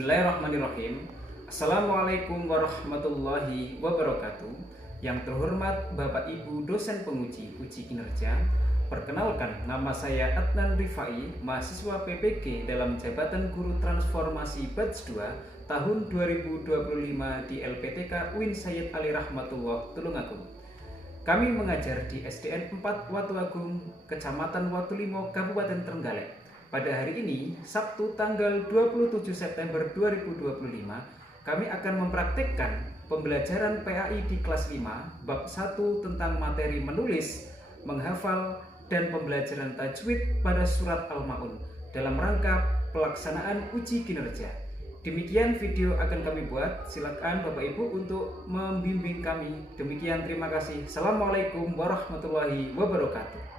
Bismillahirrahmanirrahim. Assalamualaikum warahmatullahi wabarakatuh. Yang terhormat Bapak Ibu dosen penguji uji kinerja, perkenalkan nama saya Adnan Rifai, mahasiswa PPG dalam jabatan Guru Transformasi Batch 2 tahun 2025 di LPTK UIN Sayyid Ali Rahmatullah Tulungagung. Kami mengajar di SDN 4 Watu Agung, Kecamatan Watulimo, Kabupaten Trenggalek. Pada hari ini, Sabtu tanggal 27 September 2025, kami akan mempraktikkan pembelajaran PAI di kelas 5, bab 1 tentang materi menulis, menghafal, dan pembelajaran tajwid pada surat Al-Ma'un dalam rangka pelaksanaan uji kinerja. Demikian video akan kami buat, silakan Bapak Ibu untuk membimbing kami. Demikian, terima kasih. Assalamualaikum warahmatullahi wabarakatuh.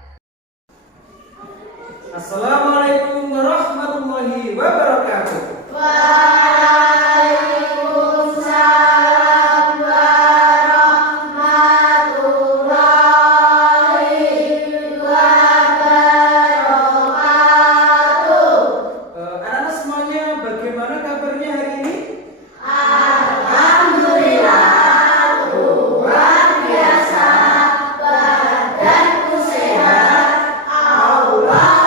Assalamualaikum warahmatullahi wabarakatuh. Waalaikumsalam warahmatullahi wabarakatuh. Anak-anak semuanya, bagaimana kabarnya hari ini? Alhamdulillah, luar biasa. Badanku sehat. Allah.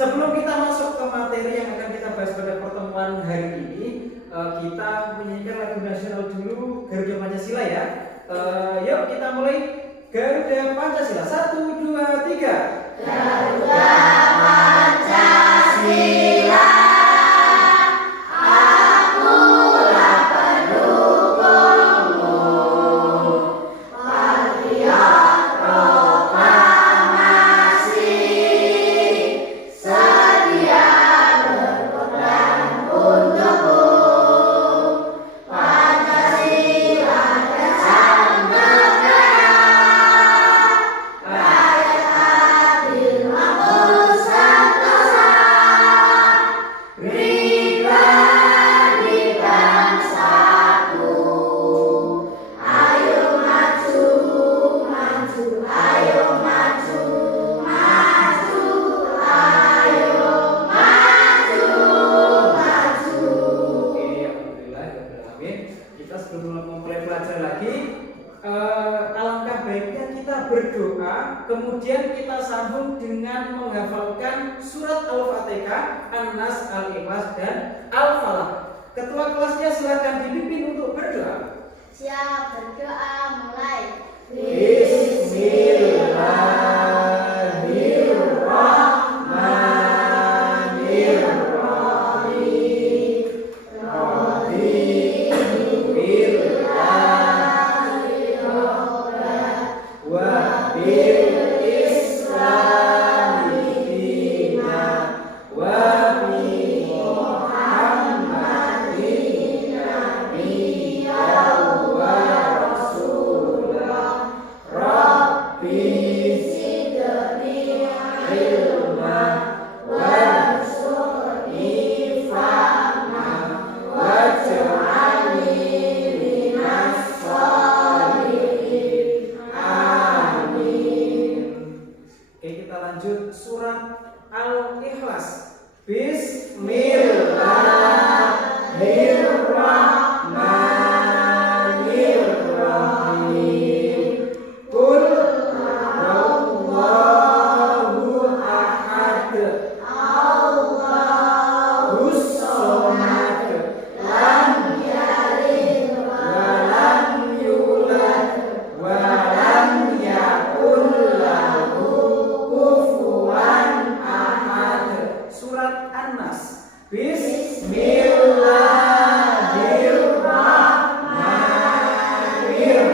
Sebelum kita masuk ke materi yang akan kita bahas pada pertemuan hari ini, kita menyanyikan lagu nasional dulu, Garuda Pancasila ya. Yuk kita mulai Garuda Pancasila. 1, 2, 3. Garuda Pancasila. Berdoa, kemudian kita sambung dengan menghafalkan surat Al-Fatihah, An-Nas, Al-Ikhlas, dan Al-Falaq. Ketua kelasnya silakan dipimpin untuk berdoa. Siap, berdoa mulai. Surat Al-Ikhlas. Bismillahirrahmanirrahim. Qul huwallahu ahad, Allahus samad, lam yalid wa lam yulad wa lam yakul lahu kufuwan ahad. Surat An-Nas. Bismillahirrahmanirrahim.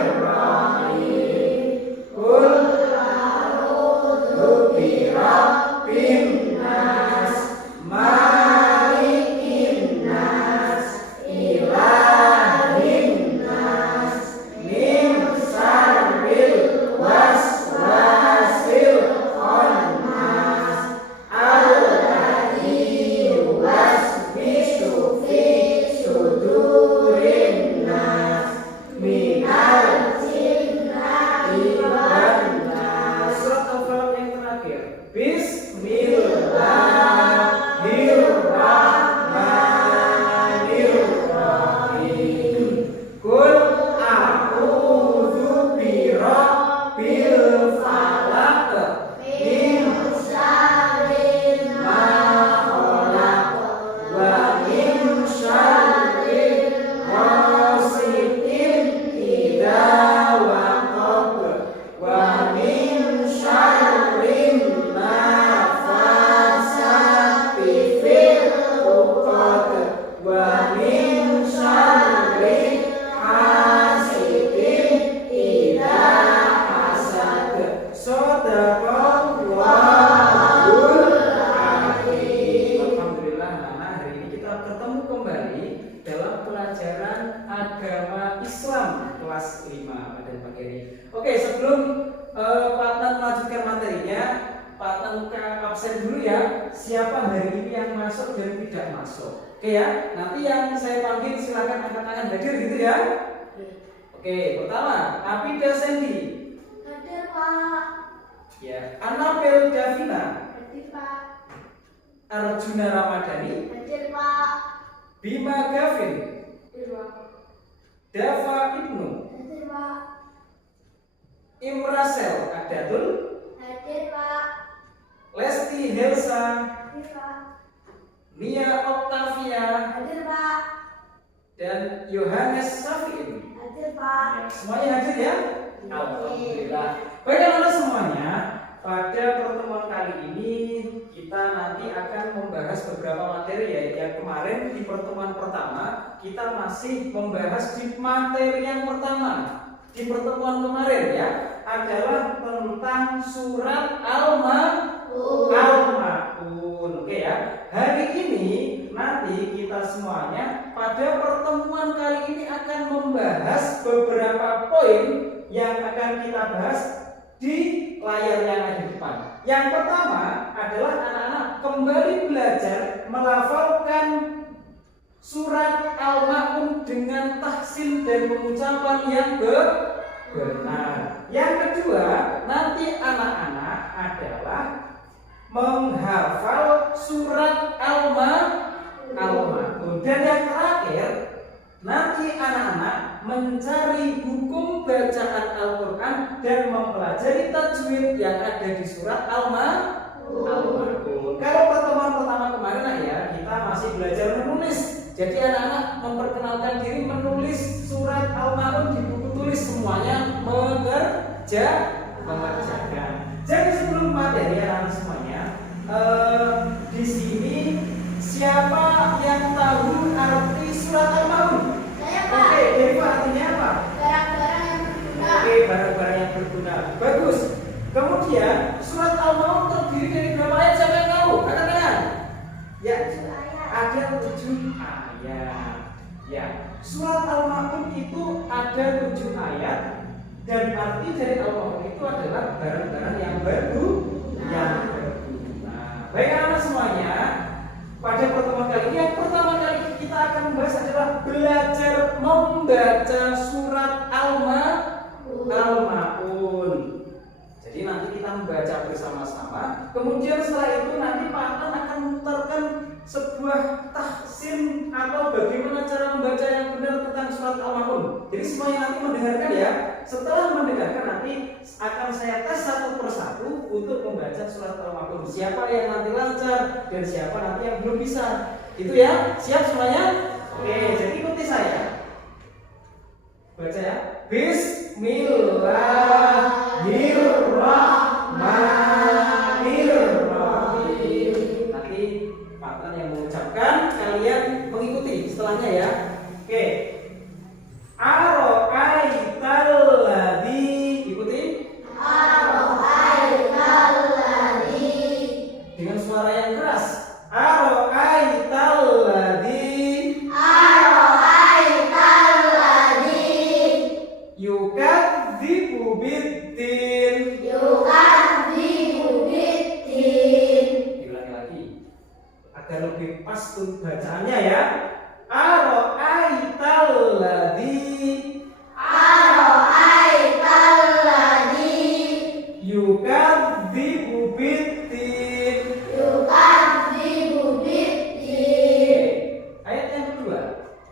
Qul a'udzu birabbin nas, malikin nas, ilahin nas, min syarril waswasil khannas, alladzi siapa hari ini yang masuk dan tidak masuk. Oke ya, nanti yang saya panggil silakan angkat tangan hadir gitu ya. Oke, pertama Abida Sandy. Hadir Pak. Ya, Anabel Davina. Hadir Pak. Arjuna Ramadhani. Hadir Pak. Bima Gavin. Hadir Pak. Dava Ibnu. Hadir Pak. Imrasel Adatul. Hadir Pak. Lesti Helsa. Hadir Pak. Nia Octavia. Hadir Pak. Dan Yohanes Safiin. Hadir Pak. Ya, semuanya hadir ya? Alhamdulillah. Baik anak-anak semuanya, pada pertemuan kali ini kita nanti akan membahas beberapa materi ya. Yang kemarin di pertemuan pertama kita masih membahas di materi yang pertama. Di pertemuan kemarin ya adalah tentang surat Al-Maun. Oke ya. Hari ini nanti kita semuanya pada pertemuan kali ini akan membahas beberapa poin yang akan kita bahas di layar yang ada di depan. Yang pertama adalah anak-anak kembali belajar melafalkan surat Al-Maun dengan tahsin dan pengucapan yang benar. Yang kedua, nanti anak-anak adalah menghafal surat Al-Maun. Dan yang terakhir, nanti anak-anak mencari hukum bacaan Al-Quran dan mempelajari tajwid yang ada di surat Al-Maun. Kalau pertemuan pertama kemarin ya kita masih belajar menulis. Jadi anak-anak memperkenalkan diri menulis surat Al-Maun di buku tulis, semuanya mengerjakan. Jadi sebelum materi anak-anak semuanya, di sini siapa yang tahu arti surat Al-Maun? Saya Pak. Oke, jadi Pak artinya apa? Barang-barang yang berguna. Oke, barang-barang yang berguna. Bagus. Kemudian surat Al-Maun terdiri dari berapa ayat? Siapa yang tahu? Angkat tangan. Ya, ada 7 ayat. Ya, surat Al-Maun itu ada 7 ayat dan arti dari Al-Maun itu adalah barang-barang yang berguna. Baik anak semuanya, pada pertemuan kali ini yang pertama kali kita akan membahas adalah belajar membaca surat Al-Maun. Jadi nanti kita membaca bersama-sama. Kemudian setelah itu nanti Pak Atan akan memutarkan sebuah tahsin atau bagaimana cara membaca yang benar tentang surat Al-Maun. Jadi semuanya nanti mendengarkan ya. Setelah mendengarkan nanti akan saya tes satu persatu untuk membaca surat Al-Maun. Siapa yang nanti lancar dan siapa nanti yang belum bisa. Itu ya. Siap semuanya? Oke, jadi ikuti saya. Baca ya. Bismillahirrahmanirrahim. Nanti Pak Tan yang mengucapkan, kalian mengikuti setelahnya ya. Oke. Aro'aitalladzi, ikuti. Aro'aitalladzi. Dengan suara yang keras. Aro'aitalladzi yukadzibu biddin. Yukadzibu biddin. Diulangi lagi agar lebih pas tuh bacaannya ya. Aro'aitalladzi yukadzibu biddin. Yukadzibu biddin. Ayat yang kedua.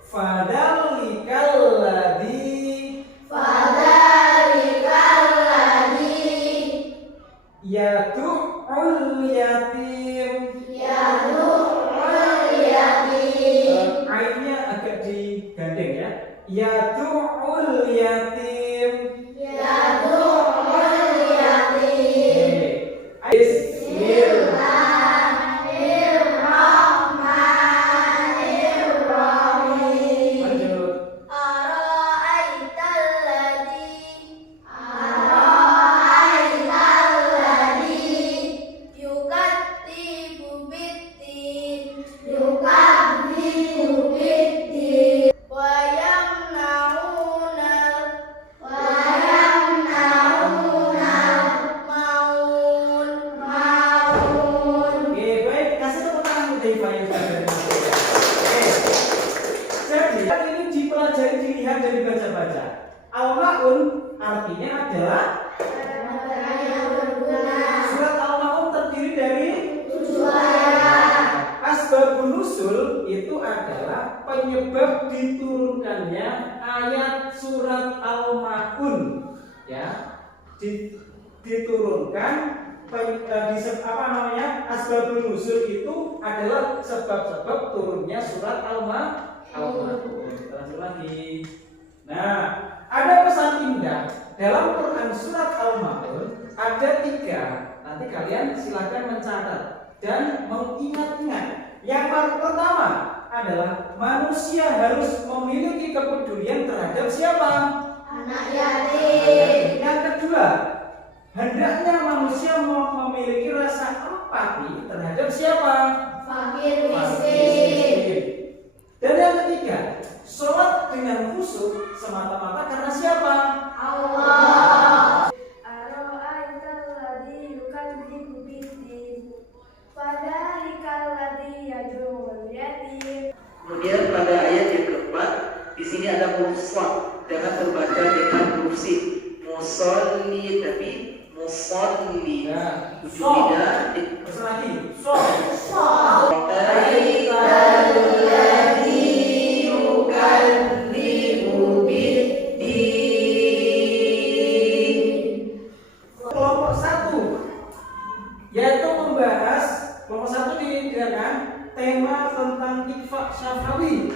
Fadzalikalladzi yadu'ul yatim. Ainnya agak digandeng ya. Yadu'ul yatim. Bismillahirrahmanirrahim. Lanjut. Aro'aitalladzi yukadzibu biddin. Wa yamna'una kaifa yuf'alu. Oke. Jadi ini dipelajari, dilihat dan dibaca-baca. Al-Maun artinya adalah Makanan yang berguna. surat Al-Maun terdiri dari 7 ayat. Asbabun nuzul itu adalah penyebab diturunkannya ayat surat Al-Maun, ya. Diturunkan asbabun nuzul itu adalah sebab-sebab turunnya surat Al-Maun. Kita lanjut lagi. Nah, ada pesan indah dalam Quran surat Al-Maun, ada 3. Nanti kalian silakan mencatat dan mengingat-ingat. Yang pertama adalah manusia harus memiliki kepedulian terhadap siapa? Anak yatim. Yang kedua, hendaknya manusia memiliki rasa empati terhadap siapa? Fakir miskin. Dan yang ketiga, sholat dengan khusyuk semata-mata karena siapa? Allah. Aro'aital ladzi yukadzibu biddin fadzalikal ladzi yad'ul yatim. Kemudian pada ayat yang keempat, di sini ada musol, jangan terbaca dengan huruf sin. Musolli tapi musolli. Ya. Ujung lidah Terus lagi, sholat. Kelompok 1 yaitu membahas kelompok 1 dikirakan tema tentang infak syafawi.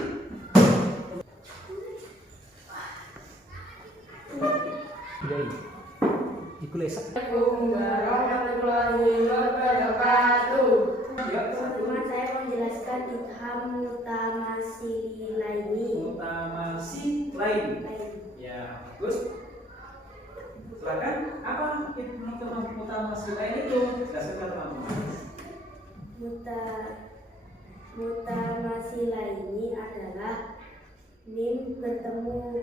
Assalamualaikum warahmatullahi wabarakatuh. Teman saya menjelaskan itham mutamasililaini. Mutamasi lain. Ya, bagus. Silakan. Apa mutamasi lain itu? Jelaskan kamu. Mutamasilaini adalah mim bertemu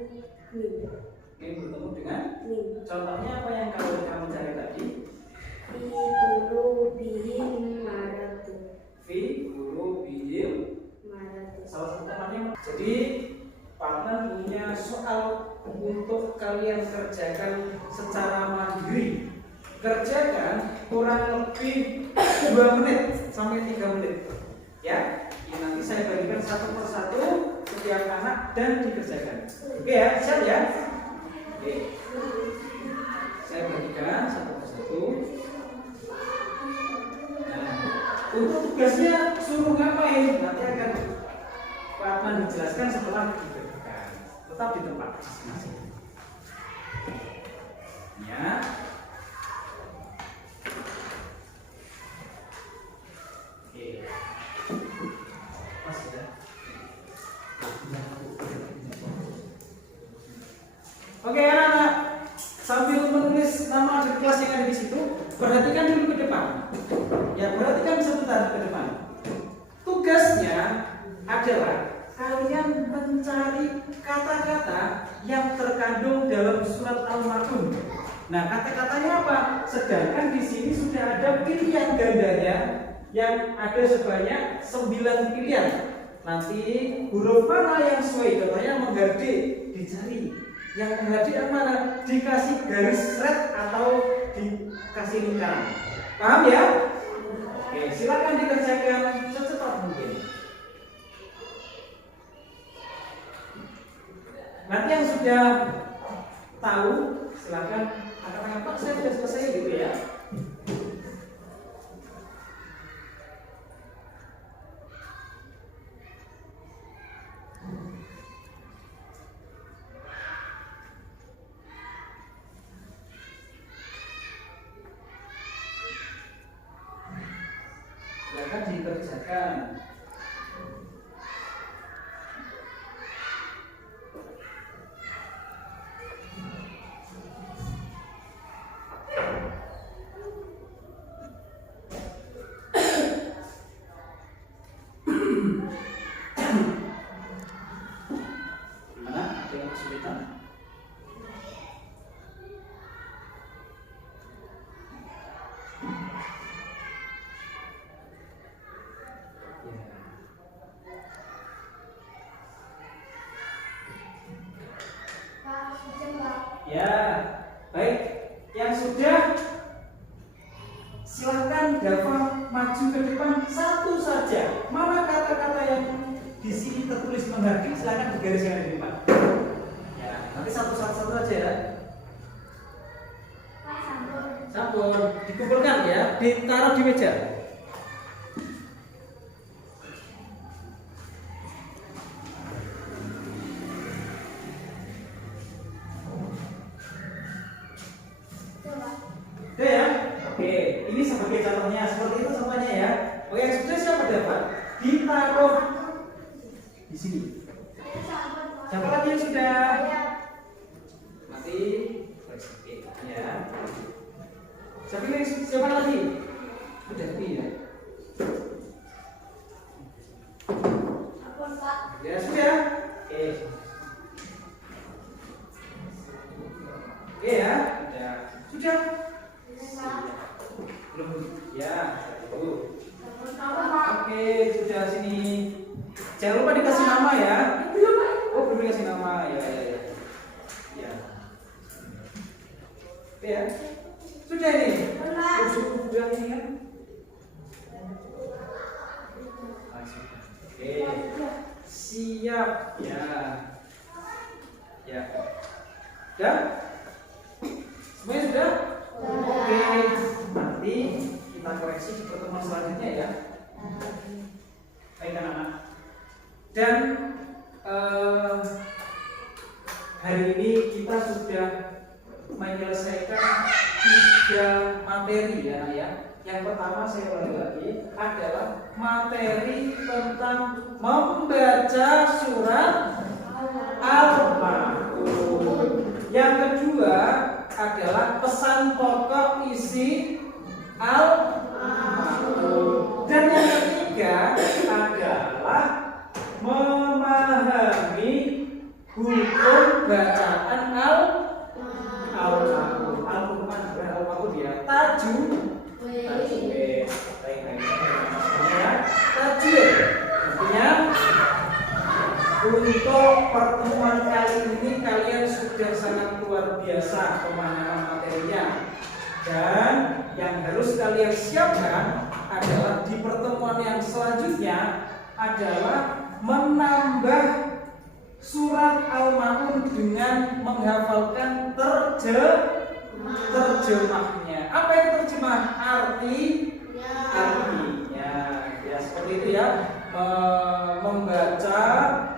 mim. Ini bertemu dengan Mim. contohnya apa yang kamu cari tadi? Fi qulubihim maradun. Fi qulubihim. Salah satu temannya. Jadi partner punya soal untuk kalian kerjakan secara mandiri. Kerjakan kurang lebih 2 menit sampai 3 menit. Ya, ini nanti saya bagikan satu persatu setiap anak dan dikerjakan. Oke ya, siap ya? Oke. Saya bagikan satu persatu. Nah, untuk tugasnya suruh ngapain? Nanti akan Pak Atman dijelaskan setelah dibagikan. Tetap di tempat masing-masing. Ya. Oke. Pas ya. Oke anak-anak, sambil menulis nama adik kelas yang ada di situ, perhatikan dulu ke depan. Ya, perhatikan sebentar ke depan. Tugasnya adalah kalian mencari kata-kata yang terkandung dalam surat Al-Maun. Nah, kata-katanya apa? Sedangkan di sini sudah ada pilihan gandanya yang ada sebanyak 9 pilihan. Nanti huruf mana yang sesuai? Contohnya menggade, dicari. Yang menggade yang mana? Dikasih garis red atau dikasih lingkaran. Paham ya? Oke, silakan dikerjakan secepat mungkin. Nanti yang sudah tahu silakan angkat tangan, Pak, saya sudah selesai gitu ya. Silakan dikerjakan. Gimana? Ada yang kesulitan? Ya. meja. Oke ya? Oke, ini sebagai contohnya, seperti itu contohnya ya. Oke, yang sudah siapa dapat? Ditaruh di sini. Siapa lagi yang sudah? Mati. Oke, ya. Siapa lagi? Udah ya. Ya sudah. Oke. Oke ya. Sudah. Belum. Ya, satu. Oke, sudah sini. Jangan lupa dikasih nama ya. Oh, belum dikasih nama. Ya. Ya. Oke ya. Sudah ini. Sudah ini kan? Oke. Siap. Ya. Ya. Sudah? Semuanya sudah? Oke. Nanti kita koreksi di pertemuan selanjutnya ya. Baik anak-anak. Dan hari ini kita sudah menyelesaikan 3 materi ya, Nak ya. Yang pertama saya ulangi lagi adalah materi tentang membaca surat Al-Ma'un. Yang kedua adalah pesan pokok isi Al-Ma'un. Dan yang ketiga adalah memahami hukum bacaan Al-Ma'un ya. Tajwid. Tajwid. Artinya untuk pertemuan kali ini kalian sudah sangat luar biasa pemahaman materinya. Dan yang harus kalian siapkan adalah di pertemuan yang selanjutnya adalah menambah surat Al-Ma'un dengan menghafalkan terjemahnya. Apa itu terjemah? Artinya. Ya seperti itu ya. Membaca,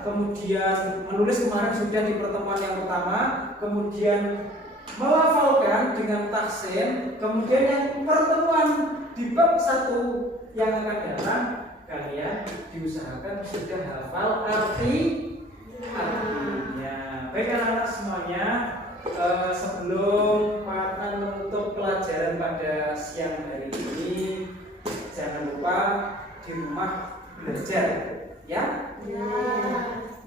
kemudian menulis kemarin sudah di pertemuan yang pertama, kemudian melafalkan dengan tahsin, kemudian yang pertemuan di bab 1 yang akan datang kalian diusahakan sudah hafal artinya. Baik anak-anak semuanya, sebelum Pak Adnan menutup pelajaran pada siang hari ini, jangan lupa di rumah belajar ya.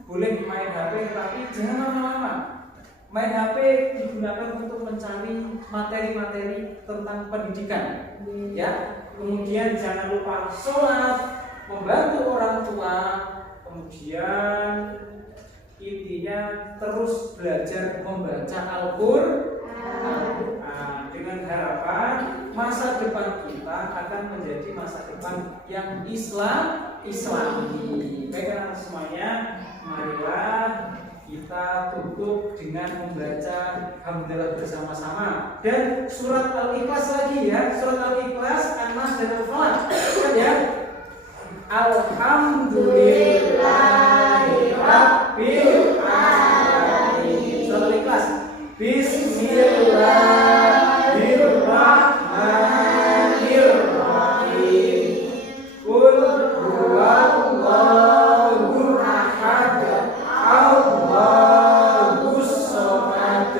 Boleh main HP tapi jangan lama-lama. Main HP digunakan untuk mencari materi-materi tentang pendidikan ya. Kemudian jangan lupa sholat, membantu orang tua, kemudian intinya terus belajar membaca Al-Qur'an dengan harapan masa depan kita akan menjadi masa depan yang Islami. Baik anak semuanya, marilah kita tutup dengan membaca hamdalah bersama-sama dan surat Al-Ikhlas lagi ya. Surat Al-Ikhlas, An-Nas dan Al-Falaq ya. Alhamdulillahi Rabbil Alamin. Surat Al-Ikhlas. Bismillahirrahmanirrahim. Qul huwallahu ahad. Allahus samad.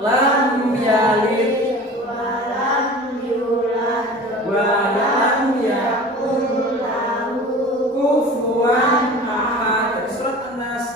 Lam yalid wa lam yulad wa lam yakul lahu kufuwan ahad. Surat An-Nas.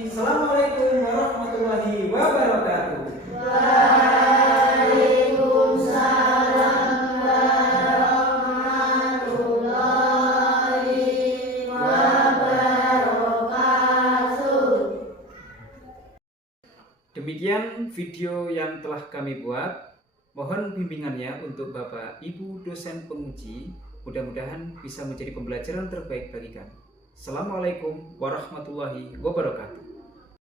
penguji. Assalamualaikum warahmatullahi wabarakatuh. Waalaikumsalam warahmatullahi wabarakatuh. Demikian video yang telah kami buat. Mohon bimbingannya untuk Bapak Ibu dosen penguji. Mudah-mudahan bisa menjadi pembelajaran terbaik bagi kami. Assalamualaikum warahmatullahi wabarakatuh.